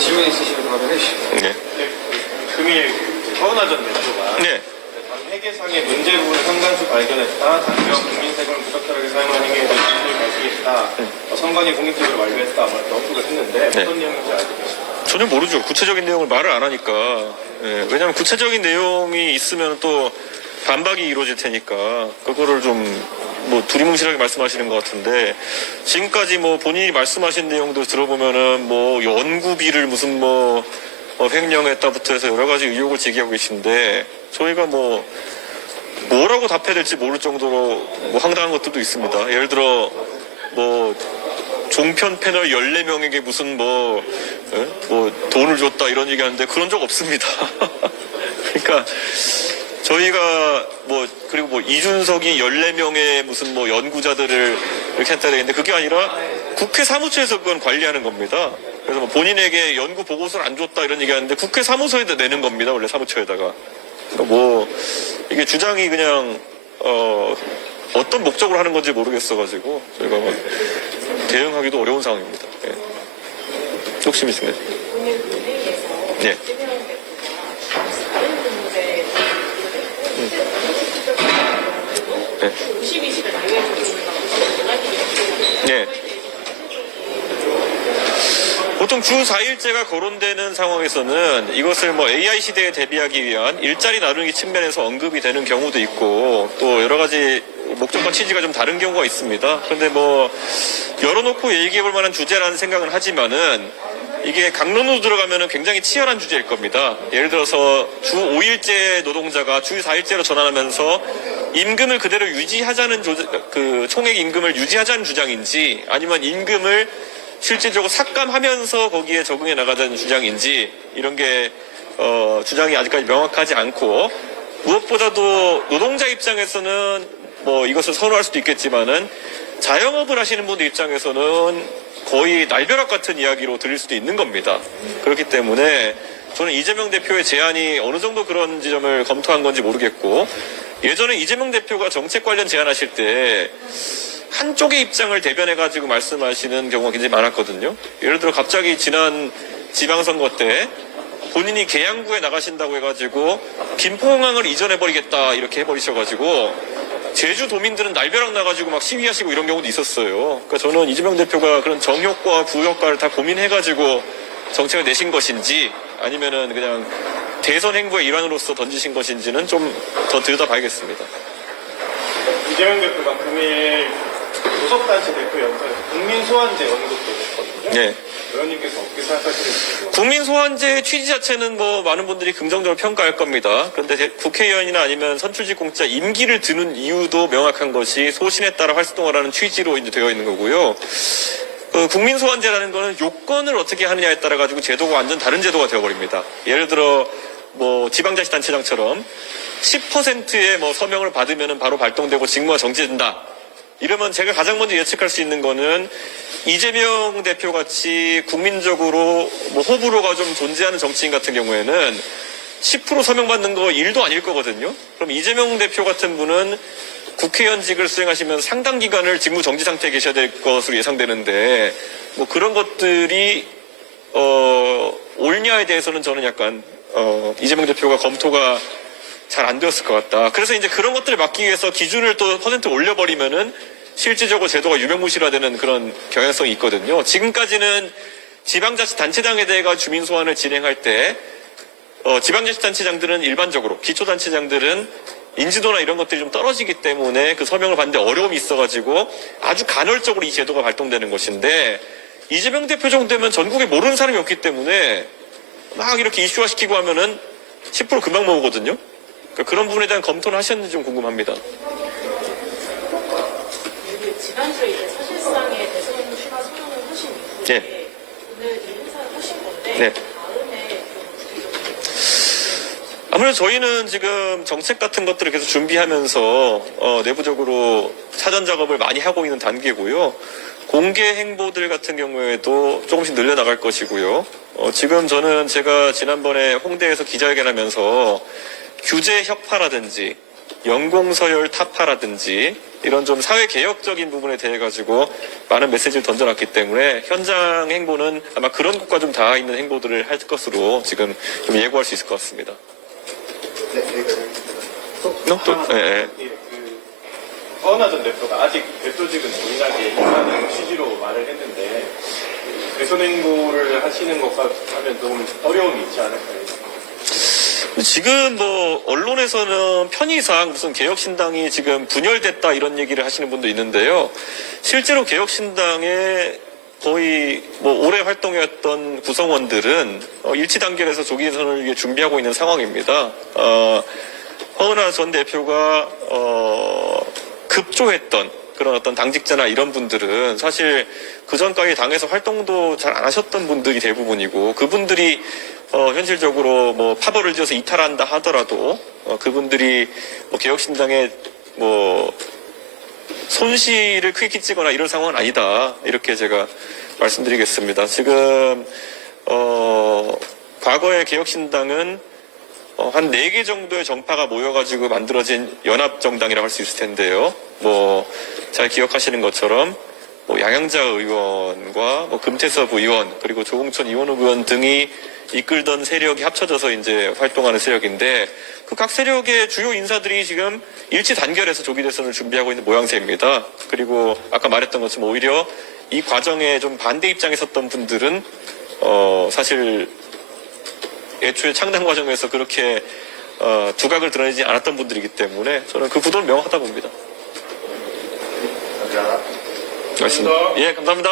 질문 있으시면 답을 해주시죠. 네. 금일 서은하 전 대표가 네. 회계상의 문제 부분을 상당수 발견했다. 당시와 국민세금을 부적절하게 사용한 행위에 대해 진실을 밝히겠다. 선관위 공익적으로 완료했다. 이렇게 언급을 했는데 어떤 내용인지 알고 계십니까? 전혀 모르죠. 구체적인 내용을 말을 안 하니까. 예, 왜냐하면 구체적인 내용이 있으면 또 반박이 이루어질 테니까 그거를 좀 뭐 두리뭉실하게 말씀하시는 것 같은데, 지금까지 뭐 본인이 말씀하신 내용도 들어보면은 뭐 연구비를 무슨 뭐 횡령했다부터 해서 여러 가지 의혹을 제기하고 계신데, 저희가 뭐라고 답해야 될지 모를 정도로 뭐 황당한 것들도 있습니다. 예를 들어 뭐 종편 패널 14명에게 무슨 뭐 돈을 줬다 이런 얘기 하는데 그런 적 없습니다. 그러니까 저희가 그리고 이준석이 14명의 무슨 연구자들을 이렇게 했다 그랬는데 그게 아니라 국회 사무처에서 그건 관리하는 겁니다. 그래서 본인에게 연구 보고서를 안 줬다 이런 얘기 하는데 국회 사무소에다 내는 겁니다. 원래 사무처에다가. 그러니까 이게 주장이 그냥 어떤 목적으로 하는 건지 모르겠어가지고 저희가 대응하기도 어려운 상황입니다. 네. 욕심 있으면. 네. 네. 보통 주 4일제가 거론되는 상황에서는 이것을 AI 시대에 대비하기 위한 일자리 나누기 측면에서 언급이 되는 경우도 있고 또 여러 가지 목적과 취지가 좀 다른 경우가 있습니다. 그런데 열어놓고 얘기해볼 만한 주제라는 생각은 하지만은 이게 강론으로 들어가면은 굉장히 치열한 주제일 겁니다. 예를 들어서 주 5일제 노동자가 주 4일제로 전환하면서 임금을 그대로 유지하자는 총액 임금을 유지하자는 주장인지 아니면 임금을 실질적으로 삭감하면서 거기에 적응해 나가자는 주장인지 이런 게 주장이 아직까지 명확하지 않고, 무엇보다도 노동자 입장에서는 이것을 선호할 수도 있겠지만은 자영업을 하시는 분들 입장에서는 거의 날벼락 같은 이야기로 들릴 수도 있는 겁니다. 그렇기 때문에 저는 이재명 대표의 제안이 어느 정도 그런 지점을 검토한 건지 모르겠고, 예전에 이재명 대표가 정책 관련 제안하실 때 한쪽의 입장을 대변해가지고 말씀하시는 경우가 굉장히 많았거든요. 예를 들어 갑자기 지난 지방선거 때 본인이 계양구에 나가신다고 해가지고 김포공항을 이전해버리겠다 이렇게 해버리셔가지고 제주도민들은 날벼락 나가지고 막 시위하시고 이런 경우도 있었어요. 그러니까 저는 이재명 대표가 그런 정효과 부효과를 다 고민해가지고 정책을 내신 것인지 아니면은 그냥 대선 행보의 일환으로서 던지신 것인지는 좀 더 들여다봐야겠습니다. 이재명 대표가 금일 교섭단체 대표 연설에서 국민소환제 언급도 했거든요. 네. 의원님께서 어떻게 생각하시는지. 국민소환제의 취지 자체는 많은 분들이 긍정적으로 평가할 겁니다. 그런데 국회의원이나 아니면 선출직 공짜 임기를 드는 이유도 명확한 것이 소신에 따라 활동을 하는 취지로 이제 되어 있는 거고요. 국민소환제라는 거는 요건을 어떻게 하느냐에 따라 가지고 제도가 완전 다른 제도가 되어버립니다. 예를 들어 지방자치단체장처럼 10%의 서명을 받으면 바로 발동되고 직무가 정지된다. 이러면 제가 가장 먼저 예측할 수 있는 거는 이재명 대표 같이 국민적으로 호불호가 좀 존재하는 정치인 같은 경우에는 10% 서명받는 거 일도 아닐 거거든요. 그럼 이재명 대표 같은 분은 국회의원직을 수행하시면 상당 기간을 직무 정지 상태에 계셔야 될 것으로 예상되는데 그런 것들이 옳냐에 대해서는 저는 약간 이재명 대표가 검토가 잘 안 되었을 것 같다. 그래서 이제 그런 것들을 막기 위해서 기준을 또 퍼센트 올려버리면은 실질적으로 제도가 유명무실화되는 그런 경향성이 있거든요. 지금까지는 지방자치단체장에 대해 주민 소환을 진행할 때 지방자치단체장들은 일반적으로 기초단체장들은 인지도나 이런 것들이 좀 떨어지기 때문에 그 서명을 받는데 어려움이 있어가지고 아주 간헐적으로 이 제도가 발동되는 것인데, 이재명 대표 정도 되면 전국에 모르는 사람이 없기 때문에 막 이렇게 이슈화시키고 하면은 10% 금방 모으거든요. 그러니까 그런 부분에 대한 검토를 하셨는지 좀 궁금합니다. 지난주에 이제 사실상의 대선 출마 선언을 하신 이후에 네. 오늘 이 행사를 하신 건데 네. 다음에 아무래도 저희는 지금 정책 같은 것들을 계속 준비하면서 내부적으로 사전 작업을 많이 하고 있는 단계고요. 공개 행보들 같은 경우에도 조금씩 늘려나갈 것이고요. 지금 저는 제가 지난번에 홍대에서 기자회견하면서 규제 혁파라든지 연공서열 타파라든지 이런 좀 사회 개혁적인 부분에 대해 가지고 많은 메시지를 던져놨기 때문에 현장 행보는 아마 그런 것과 좀 닿아 있는 행보들을 할 것으로 지금 좀 예고할 수 있을 것 같습니다. 허은하 전 대표가 아직 대표직은 동일하게 임하는 취지로 말을 했는데 대선 행보를 하시는 것과 하면 좀 어려움이 있지 않을까요? 지금 뭐 언론에서는 편의상 무슨 개혁신당이 지금 분열됐다 이런 얘기를 하시는 분도 있는데요. 실제로 개혁신당의 거의 뭐 오래 활동해왔던 구성원들은 일치 단결해서 조기 대선을 준비하고 있는 상황입니다. 허은하 전 대표가 급조했던 그런 어떤 당직자나 이런 분들은 사실 그 전까지 당에서 활동도 잘 안 하셨던 분들이 대부분이고 그분들이 현실적으로 뭐 파벌을 지어서 이탈한다 하더라도 그분들이 뭐 개혁신당에 뭐 손실을 크게 끼치거나 이런 상황은 아니다 이렇게 제가 말씀드리겠습니다. 지금 과거의 개혁신당은 한 4개 정도의 정파가 모여가지고 만들어진 연합정당이라고 할 수 있을 텐데요. 뭐 잘 기억하시는 것처럼 뭐 양양자 의원과 뭐 금태섭 의원 그리고 조홍천 이원욱 의원 등이 이끌던 세력이 합쳐져서 이제 활동하는 세력인데 그 각 세력의 주요 인사들이 지금 일치 단결해서 조기 대선을 준비하고 있는 모양새입니다. 그리고 아까 말했던 것처럼 오히려 이 과정에 좀 반대 입장에 섰던 분들은 사실 애초에 창당 과정에서 그렇게 두각을 드러내지 않았던 분들이기 때문에 저는 그 구도는 명확하다 봅니다. 감사합니다. 예, 감사합니다.